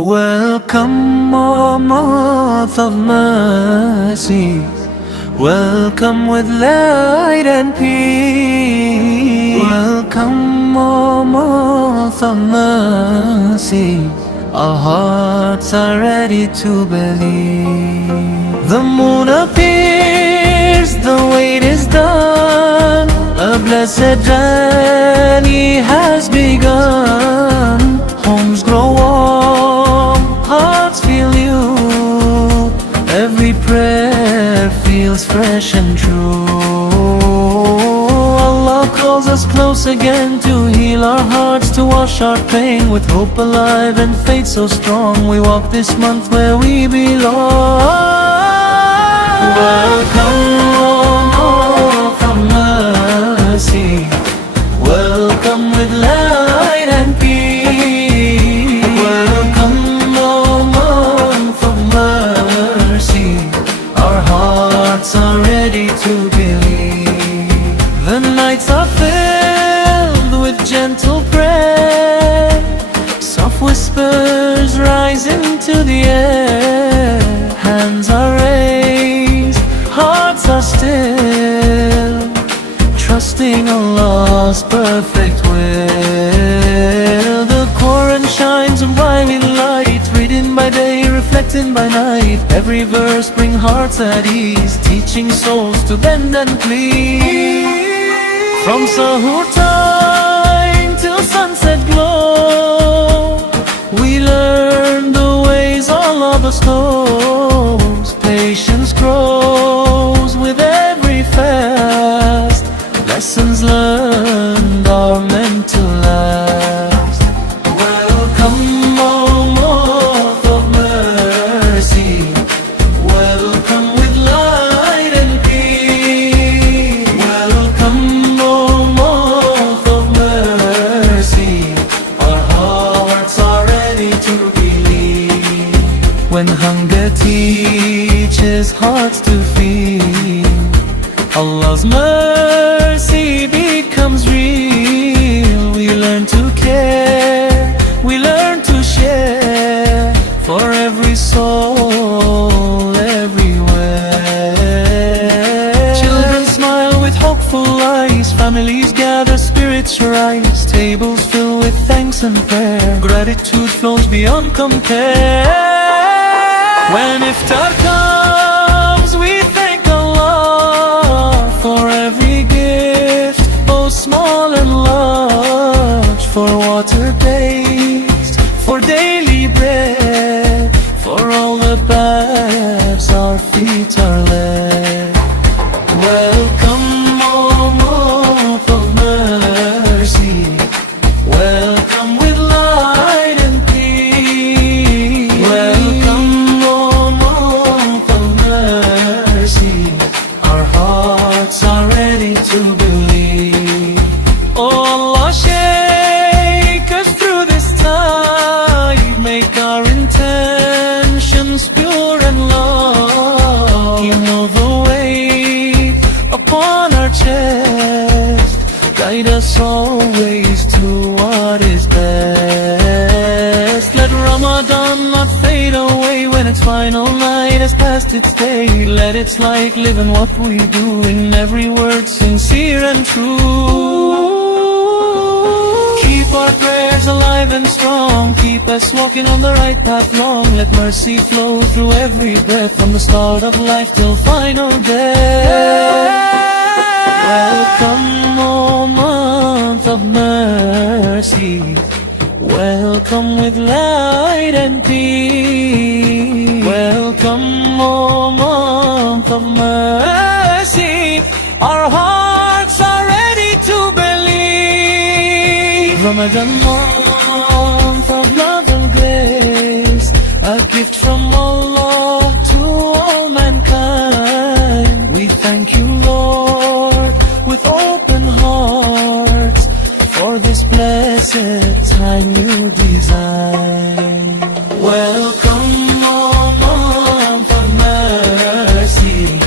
Welcome, O month of mercy. Welcome with light and peace. Welcome, O month of mercy. Our hearts are ready to believe. The moon appears, the wait is done. A blessed journey has begun. Homes grow warm, hearts feel new. Every prayer feels fresh and true. Allah calls us close again to heal our hearts, to wash our pain with hope alive and faith so strong. We walk this month where we belong. Welcome, O month of mercy. Welcome with light and peace. Welcome, O month of mercy. Our hearts are ready to believe. The nights are filled with gentle prayer. Soft whispers rise into the air. Hands are raised, hearts are still, trusting Allah's perfect will. The Qur'an shines a brightly light, reading by day, reflecting by night. Every verse brings hearts at ease, teaching souls to bend and please. From Suhoor time till sunset glow, we learn the ways all of us knows. Patience grows with every fast. Lessons learned are meant to last. Welcome, O month of mercy. Welcome with light and peace. Welcome, O month of mercy. Our hearts are ready to believe. When hunger teaches hearts to feed, Allah's mercy becomes real. We learn to care, we learn to share, for every soul everywhere. Children smile with hopeful eyes, families gather, spirits rise. Tables fill with thanks and prayer, gratitude flows beyond compare. When Iftar comes, we thank Allah for every gift, both small and large. For water bathed, for daily bread, for all the paths our feet are led. Welcome, O month of mercy. Welcome with light and peace. Welcome, O month of mercy. Our hearts are ready to believe. Oh Allah, shake us through this tide. Make our intentions pure and love. You know the weight upon our chest. Guide us always to what is best. Let Ramadan not fade away when its final night has passed its day. Let its light live in what we do, in every word sincere and true. Keep our prayers alive and strong, keep us walking on the right path long. Let mercy flow through every breath, from the start of life till final death. Welcome, O month of mercy. Welcome with light and peace. Welcome, O month of mercy. Our hearts are ready to believe. Ramadan month of love and grace, a gift from Allah to all mankind. We thank you, Lord, with open hearts, for this blessed time you design. Welcome, O month of mercy.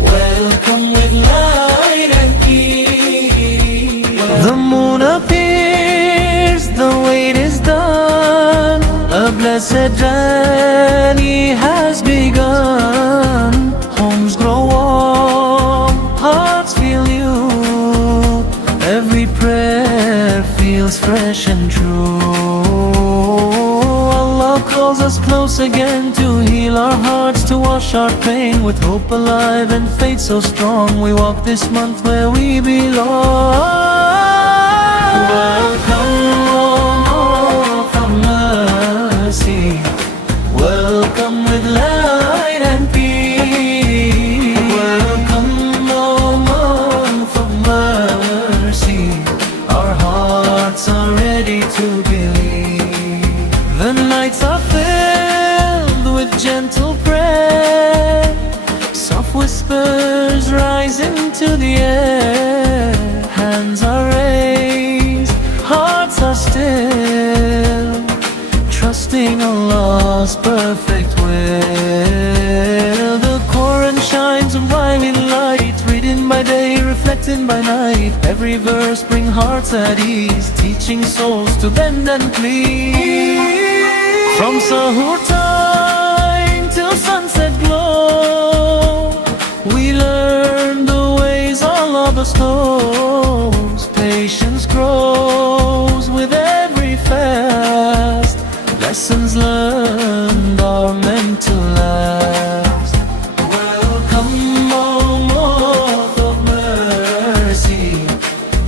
Welcome with light and peace. The moon appears, the wait is done. A blessed the journey has begun. Homes grow warm, hearts feel new. Every prayer feels fresh and true. Allah calls us close again to heal our hearts, to wash our pain with hope alive and faith so strong. We walk this month where we belong. Welcome, month of mercy. Welcome with light and peace. Welcome, month of mercy. Our hearts are ready to believe. The nights are filled with gentle prayer. Soft whispers rise into the air. Hands are raised, hearts are still, trusting Allah's perfect will. The Qur'an shines a wily light, reading by day, reflecting by night. Every verse brings hearts at ease, teaching souls to bend and please. From Suhoor time till sunset glow, we learn the ways Allah bestows. Patience grows with every fast. Lessons learned are meant to last. Welcome, O month of mercy.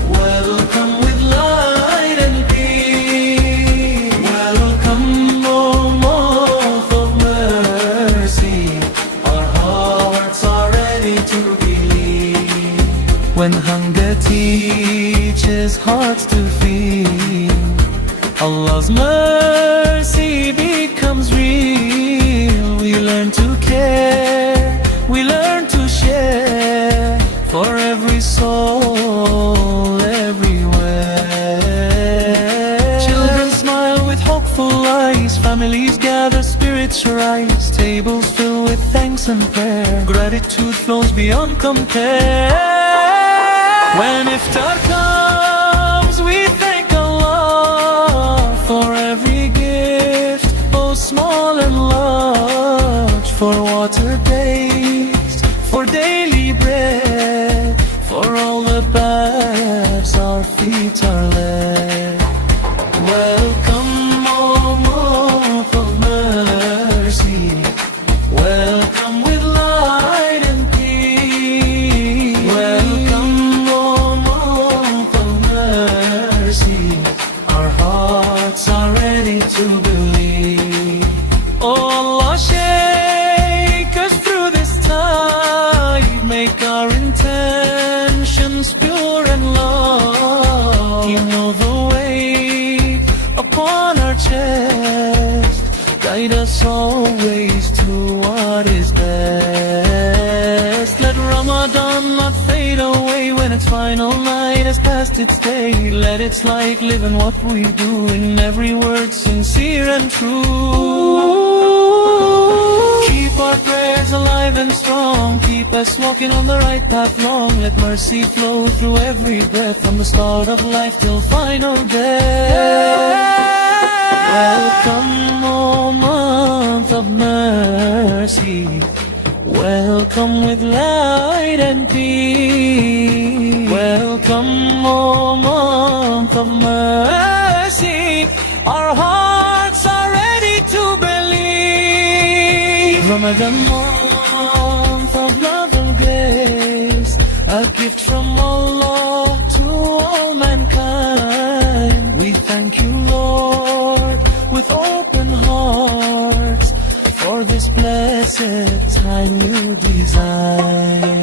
Welcome with light and peace. Welcome, O month of mercy. Our hearts are ready to believe. When hunger teaches hearts to feel, Allah's mercy becomes real. We learn to care, we learn to share, for every soul everywhere. Children smile with hopeful eyes, families gather, spirits rise. Tables fill with thanks and prayer, gratitude flows beyond compare. When Iftar comes, we thank Allah for every gift, both small and large, for water based, for daily bread, for all the paths our feet are led. Welcome, O month of mercy. Welcome with light and peace. Welcome, O month of mercy. Our hearts are ready to believe. Oh Allah, shake us through this tide. Make our intentions pure and love. You know the weight upon our chest. Guide us always to what is best. Let Ramadan not fade away when its final night has passed its day. Let its light live in what we do, in every word sincere and true. Keep our prayers alive and strong, keep us walking on the right path long. Let mercy flow through every breath, from the start of life till final death. Welcome, O month of mercy. Welcome with light and peace. Welcome, O month of mercy. Our hearts are ready to believe. Ramadan month of love and grace, a gift from Allah to all mankind. We thank you, Lord, with open hearts, for this blessed time you design.